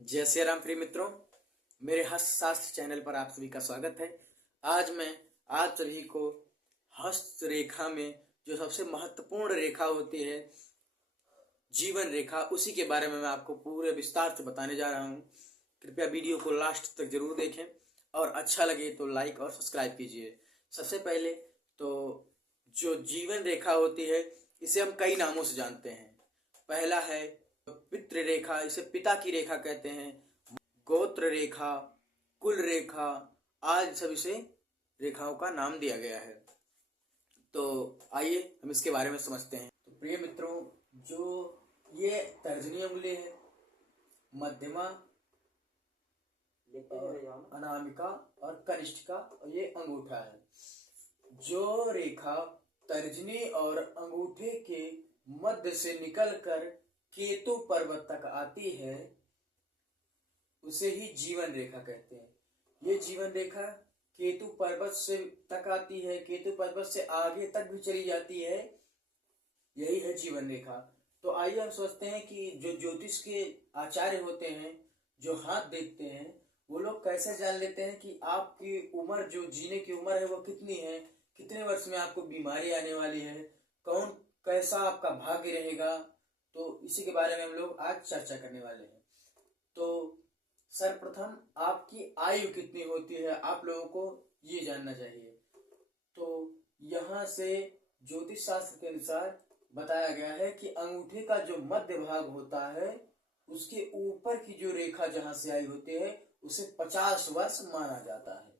जय श्री राम प्रिय मित्रों, मेरे हस्तशास्त्र चैनल पर आप सभी का स्वागत है। आज मैं आप सभी को हस्त रेखा में जो सबसे महत्वपूर्ण रेखा होती है, जीवन रेखा, उसी के बारे में मैं आपको पूरे विस्तार से बताने जा रहा हूँ। कृपया वीडियो को लास्ट तक जरूर देखें और अच्छा लगे तो लाइक और सब्सक्राइब कीजिए। सबसे पहले तो जो जीवन रेखा होती है, इसे हम कई नामों से जानते हैं। पहला है पितृ रेखा, इसे पिता की रेखा कहते हैं। गोत्र रेखा, कुल रेखा, आज सब इसे रेखाओं का नाम दिया गया है। तो आइए हम इसके बारे में समझते हैं। तो प्रिय मित्रों, जो ये तर्जनी उंगली है, मध्यमा, अनामिका और कनिष्ठिका, और ये अंगूठा है। जो रेखा तर्जनी और अंगूठे के मध्य से निकलकर केतु पर्वत तक आती है, उसे ही जीवन रेखा कहते हैं। ये जीवन रेखा केतु पर्वत से तक आती है, केतु पर्वत से आगे तक भी चली जाती है, यही है जीवन रेखा। तो आइए हम सोचते हैं कि जो ज्योतिष के आचार्य होते हैं, जो हाथ देखते हैं, वो लोग कैसे जान लेते हैं कि आपकी उम्र, जो जीने की उम्र है, वो कितनी है, कितने वर्ष में आपको बीमारी आने वाली है, कौन कैसा आपका भाग्य रहेगा। तो इसी के बारे में हम लोग आज चर्चा करने वाले हैं। तो सर्वप्रथम आपकी आयु कितनी होती है, आप लोगों को ये जानना चाहिए। तो यहाँ से ज्योतिष शास्त्र के अनुसार बताया गया है कि अंगूठे का जो मध्य भाग होता है, उसके ऊपर की जो रेखा जहां से आई होती है, उसे 50 वर्ष माना जाता है।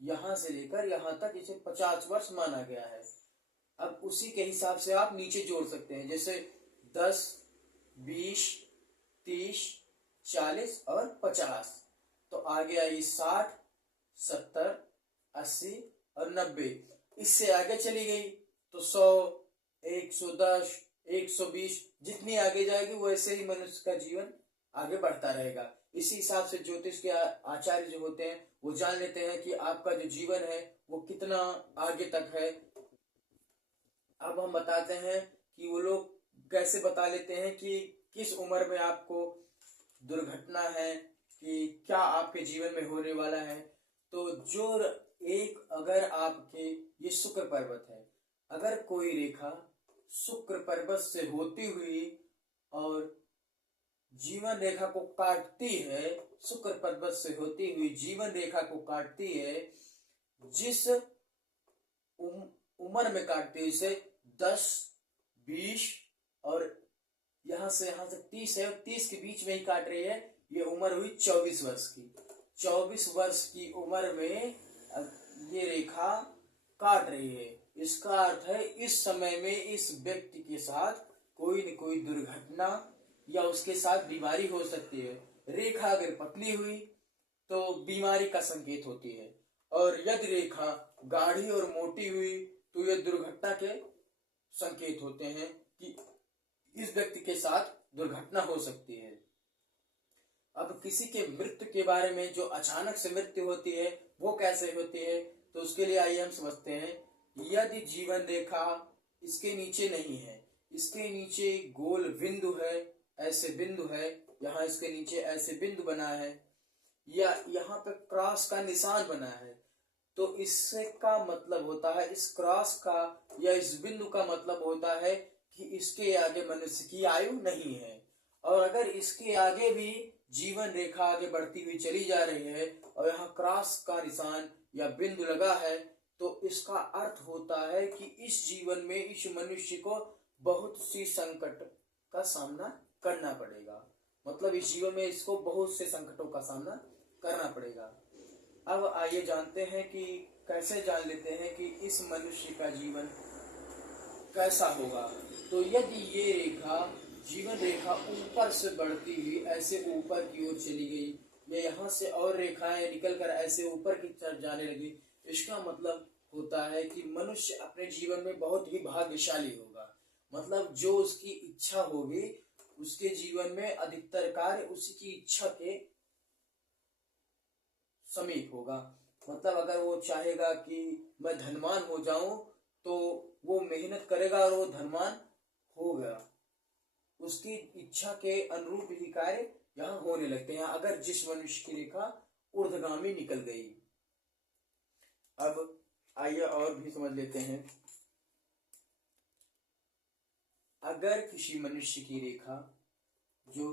यहां से लेकर यहां तक इसे 50 वर्ष माना गया है। अब उसी के हिसाब से आप नीचे जोड़ सकते हैं, जैसे 10, 20, 30, 40 और 50। तो आगे आई 60, 70, 80 और 90। इससे आगे चली गई तो 100, 110, 120, जितनी आगे जाएगी वैसे ही मनुष्य का जीवन आगे बढ़ता रहेगा। इसी हिसाब से ज्योतिष के आचार्य जो होते हैं, वो जान लेते हैं कि आपका जो जीवन है वो कितना आगे तक है। अब हम बताते हैं कि वो लोग कैसे बता लेते हैं कि किस उम्र में आपको दुर्घटना है, कि क्या आपके जीवन में होने वाला है। तो जो अगर आपके ये शुक्र पर्वत है, अगर कोई रेखा शुक्र पर्वत से होती हुई और जीवन रेखा को काटती है, शुक्र पर्वत से होती हुई जीवन रेखा को काटती है, जिस उम्र में काटती है, इसे 10, 20 और यहां से 30 है, 30 के बीच में ही काट रही है, ये उम्र हुई 24 वर्ष की। 24 वर्ष की उम्र में ये रेखा काट रही है। इसका अर्थ है इस समय में इस व्यक्ति के साथ कोई न कोई दुर्घटना या उसके साथ बीमारी हो सकती है। रेखा अगर पतली हुई तो बीमारी का संकेत होती है, और यदि रेखा गाढ़ी और मोटी हुई तो यह दुर्घटना के संकेत होते हैं कि इस व्यक्ति के साथ दुर्घटना हो सकती है। अब किसी के मृत्यु के बारे में, जो अचानक से मृत्यु होती है, वो कैसे होती है, तो उसके लिए आइए हम समझते हैं। यदि जीवन रेखा इसके नीचे नहीं है, इसके नीचे गोल बिंदु है, ऐसे बिंदु है, यहाँ इसके नीचे ऐसे बिंदु बना है, या यहाँ पे क्रॉस का निशान बना है, तो इससे का मतलब होता है, इस क्रॉस का या इस बिंदु का मतलब होता है कि इसके आगे मनुष्य की आयु नहीं है। और अगर इसके आगे भी जीवन रेखा आगे बढ़ती हुई चली जा रही है और यहाँ क्रॉस का निशान या बिंदु लगा है, तो इसका अर्थ होता है कि इस जीवन में इस मनुष्य को बहुत सी संकट का सामना करना पड़ेगा। मतलब इस जीवन में इसको बहुत से संकटों का सामना करना पड़ेगा। अब आइए जानते हैं कि कैसे जान लेते हैं कि इस मनुष्य का जीवन कैसा होगा। तो यदि ये रेखा, जीवन रेखा ऊपर से बढ़ती हुई ऐसे ऊपर की ओर चली गई, या यहाँ से और रेखाएं निकलकर ऐसे ऊपर की तरफ जाने लगी, इसका मतलब होता है कि मनुष्य अपने जीवन में बहुत ही भाग्यशाली होगा। मतलब जो उसकी इच्छा होगी, उसके जीवन में अधिकतर कार्य उसी की इच्छा के समीप होगा। मतलब अगर वो चाहेगा कि मैं धनवान हो जाऊं, तो वो मेहनत करेगा और वो धनवान होगा। उसकी इच्छा के अनुरूप ही कार्य यहाँ होने लगते हैं अगर जिस मनुष्य की रेखा ऊर्ध्वगामी निकल गई। अब आइए और भी समझ लेते हैं। अगर किसी मनुष्य की रेखा, जो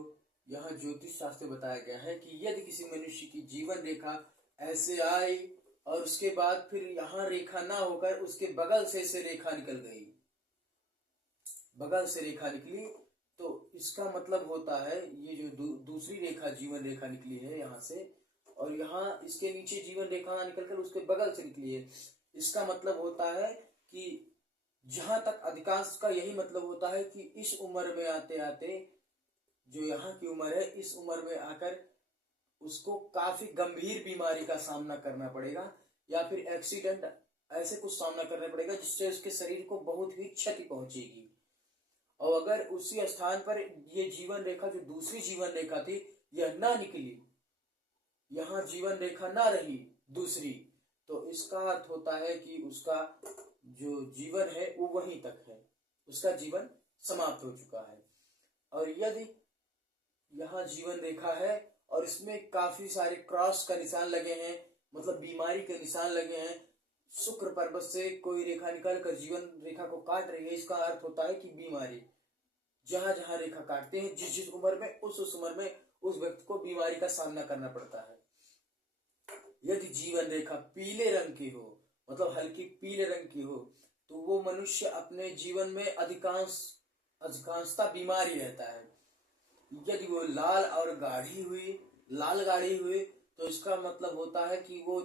यहाँ ज्योतिष शास्त्र में बताया गया है कि यदि किसी मनुष्य की जीवन रेखा ऐसे आई और उसके बाद फिर यहाँ रेखा ना होकर उसके बगल से रेखा निकल गई, बगल से रेखा निकली, तो इसका मतलब होता है ये जो दूसरी रेखा जीवन रेखा निकली है यहाँ से, और यहाँ इसके नीचे जीवन रेखा निकलकर उसके बगल से निकली है, इसका मतलब होता है कि जहां तक अधिकांश का यही मतलब होता है कि इस उम्र में आते आते, जो यहाँ की उम्र है, इस उम्र में आकर उसको काफी गंभीर बीमारी का सामना करना पड़ेगा या फिर एक्सीडेंट ऐसे कुछ सामना करना पड़ेगा जिससे उसके शरीर को बहुत ही क्षति पहुंचेगी। और अगर उसी स्थान पर ये जीवन रेखा, जो दूसरी जीवन रेखा थी, यह ना निकली, यहाँ जीवन रेखा ना रही दूसरी, तो इसका अर्थ होता है कि उसका जो जीवन है वो वहीं तक है, उसका जीवन समाप्त हो चुका है। और यदि यहाँ जीवन रेखा है और इसमें काफी सारे क्रॉस का निशान लगे हैं, मतलब बीमारी के निशान लगे हैं, शुक्र पर्वत से कोई रेखा निकल कर जीवन रेखा को काट रही है, इसका अर्थ होता है कि बीमारी, जहां जहां रेखा काटते हैं, जिस जिस उम्र में उस उम्र में उस व्यक्ति को बीमारी का सामना करना पड़ता है। यदि जीवन रेखा पीले रंग की हो, मतलब हल्की पीले रंग की हो, तो वो मनुष्य अपने जीवन में अधिकांशता बीमार ही रहता है। यदि वो लाल और लाल गाढ़ी हुई, तो इसका मतलब होता है कि वो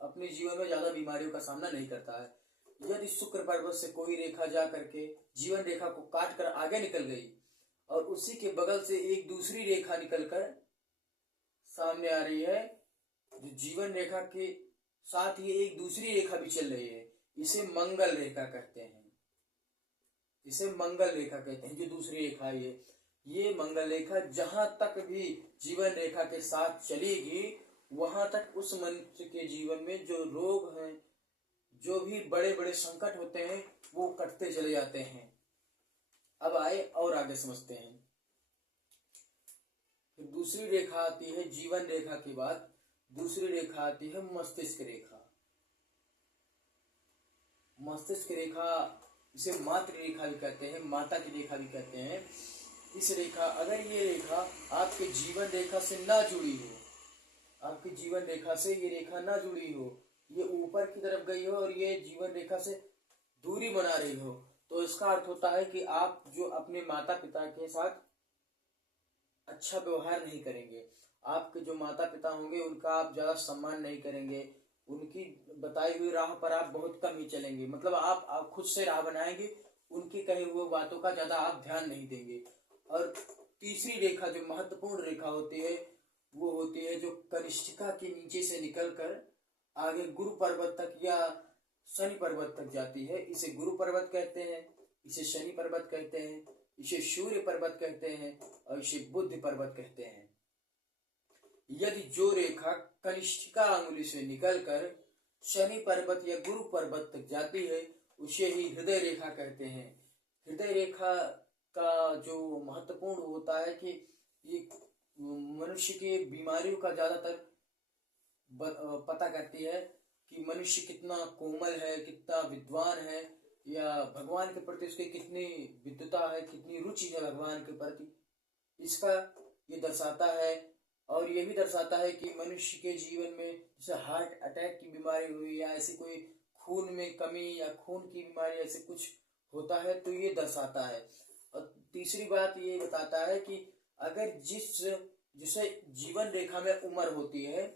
अपने जीवन में ज्यादा बीमारियों का सामना नहीं करता है। यदि शुक्र पर्वत से कोई रेखा जा करके जीवन रेखा को काट कर आगे निकल गई और उसी के बगल से एक दूसरी रेखा निकलकर सामने आ रही है, जो जीवन रेखा के साथ ही एक दूसरी रेखा भी चल रही है, इसे मंगल रेखा कहते हैं। इसे मंगल रेखा कहते हैं, जो दूसरी रेखा है ये मंगल रेखा जहां तक भी जीवन रेखा के साथ चलेगी, वहां तक उस मनुष्य के जीवन में जो रोग हैं, जो भी बड़े बड़े संकट होते हैं, वो कटते चले जाते हैं। अब आए और आगे समझते हैं। फिर दूसरी रेखा आती है, जीवन रेखा के बाद दूसरी रेखा आती है मस्तिष्क रेखा। मस्तिष्क रेखा, इसे मातृ रेखा भी कहते हैं, माता की रेखा भी कहते हैं। इस रेखा, अगर ये रेखा आपके जीवन रेखा से ना जुड़ी हो, आपकी जीवन रेखा से ये रेखा ना जुड़ी हो, ये ऊपर की तरफ गई हो और ये जीवन रेखा से दूरी बना रही हो, तो इसका अर्थ होता है कि आप जो अपने माता पिता के साथ अच्छा व्यवहार नहीं करेंगे, आपके जो माता पिता होंगे उनका आप ज्यादा सम्मान नहीं करेंगे, उनकी बताई हुई राह पर आप बहुत कम ही चलेंगे, मतलब आप खुद से राह बनाएंगे, उनकी कही हुई बातों का ज्यादा आप ध्यान नहीं देंगे। और तीसरी रेखा जो महत्वपूर्ण रेखा होती है, वो होती है जो कनिष्ठिका के नीचे से निकलकर आगे गुरु पर्वत तक या शनि पर्वत तक जाती है। इसे गुरु पर्वत कहते हैं, इसे शनि पर्वत कहते हैं, इसे सूर्य पर्वत कहते हैं और इसे बुध पर्वत कहते हैं। यदि जो रेखा कनिष्ठिका अंगुली से निकलकर शनि पर्वत या गुरु पर्वत तक जाती है, उसे ही हृदय रेखा कहते हैं। हृदय रेखा का जो महत्वपूर्ण होता है कि ये मनुष्य के बीमारियों का ज्यादातर पता करती है कि मनुष्य कितना कोमल है, कितना विद्वान है, या भगवान के प्रति उसकी कितनी विद्वता है, कितनी रुचि है भगवान के प्रति, इसका ये दर्शाता है। और ये भी दर्शाता है कि मनुष्य के जीवन में जैसे हार्ट अटैक की बीमारी हुई या ऐसी कोई खून में कमी या खून की बीमारी ऐसे कुछ होता है, तो ये दर्शाता है। और तीसरी बात ये बताता है कि अगर जिसे जीवन रेखा में उम्र होती है,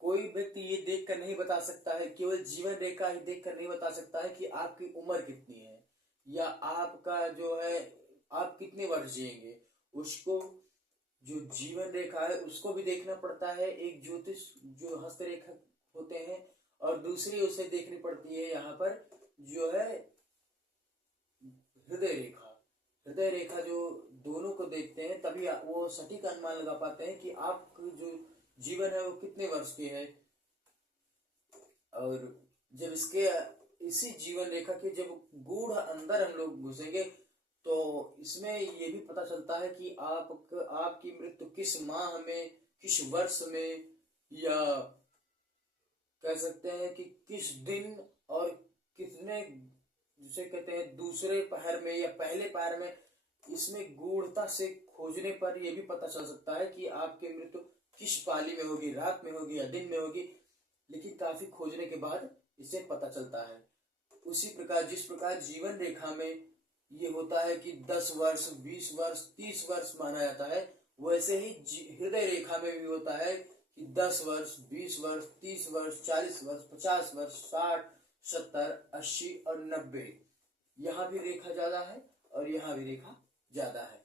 कोई व्यक्ति ये देखकर नहीं बता सकता है, केवल जीवन रेखा ही देखकर नहीं बता सकता है कि आपकी उम्र कितनी है या आपका जो है आप कितने वर्ष जिएंगे। उसको जो जीवन रेखा है उसको भी देखना पड़ता है, एक ज्योतिष जो हस्तरेखा होते हैं, और दूसरी उसे देखनी पड़ती है यहाँ पर जो है हृदय रेखा। हृदय रेखा जो दोनों को देखते हैं तभी वो सटीक अनुमान लगा पाते हैं कि आपका जो जीवन है वो कितने वर्ष के है। और जब इसी जीवन रेखा के जब गूढ़ अंदर हम लोग घुसेंगे तो इसमें ये भी पता चलता है कि आपकी मृत्यु किस माह में, किस वर्ष में, या कह सकते हैं कि किस दिन और कितने, जिसे कहते हैं दूसरे पहर में या पहले पहर में। इसमें गूढ़ता से खोजने पर यह भी पता चल सकता है कि आपकी मृत्यु किस पाली में होगी, रात में होगी या दिन में होगी, लेकिन काफी खोजने के बाद इसे पता चलता है। उसी प्रकार जिस प्रकार जीवन रेखा में ये होता है कि 10 वर्ष, 20 वर्ष, 30 वर्ष माना जाता है, वैसे ही हृदय रेखा में भी होता है कि 10 वर्ष, 20 वर्ष, 30 वर्ष, 40 वर्ष, 50 वर्ष, 60, 70, 80 और 90। यहाँ भी रेखा ज्यादा है और यहाँ भी रेखा ज्यादा है।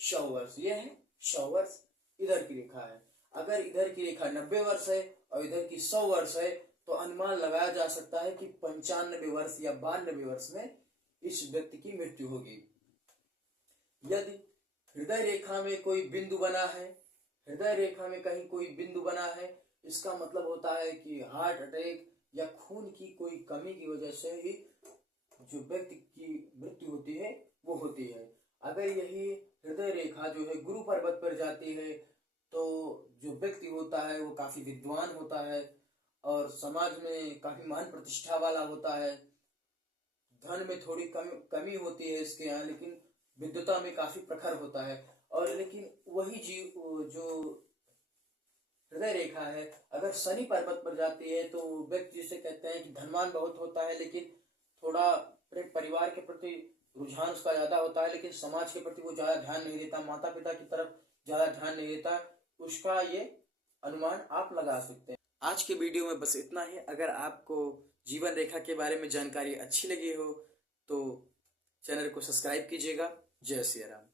100 वर्ष ये है, 100 वर्ष इधर की रेखा है। अगर इधर की रेखा 90 वर्ष है और इधर की 100 वर्ष है तो अनुमान लगाया जा सकता है कि 95 वर्ष या 92 वर्ष में इस व्यक्ति की मृत्यु होगी। यदि हृदय रेखा में कोई बिंदु बना है, हृदय रेखा में कहीं कोई बिंदु बना है, इसका मतलब होता है कि हार्ट अटैक या खून की कोई कमी की वजह से ही जो व्यक्ति की मृत्यु होती है वो होती है। अगर यही हृदय रेखा जो है गुरु पर्वत पर जाती है तो जो व्यक्ति होता है वो काफी विद्वान होता है और समाज में काफी मान प्रतिष्ठा वाला होता है। धन में थोड़ी कमी होती है इसके यहाँ, लेकिन विद्वता में काफी प्रखर होता है। और लेकिन वही जीव जो हृदय रेखा है अगर शनि पर्वत पर जाती है तो व्यक्ति जिसे कहते हैं कि धनवान बहुत होता है, लेकिन थोड़ा परिवार के प्रति रुझान उसका ज्यादा होता है, लेकिन समाज के प्रति वो ज्यादा ध्यान नहीं देता, माता पिता की तरफ ज्यादा ध्यान नहीं देता। उसका ये अनुमान आप लगा सकते हैं। आज के वीडियो में बस इतना ही। अगर आपको जीवन रेखा के बारे में जानकारी अच्छी लगी हो तो चैनल को सब्सक्राइब कीजिएगा। जय श्री राम।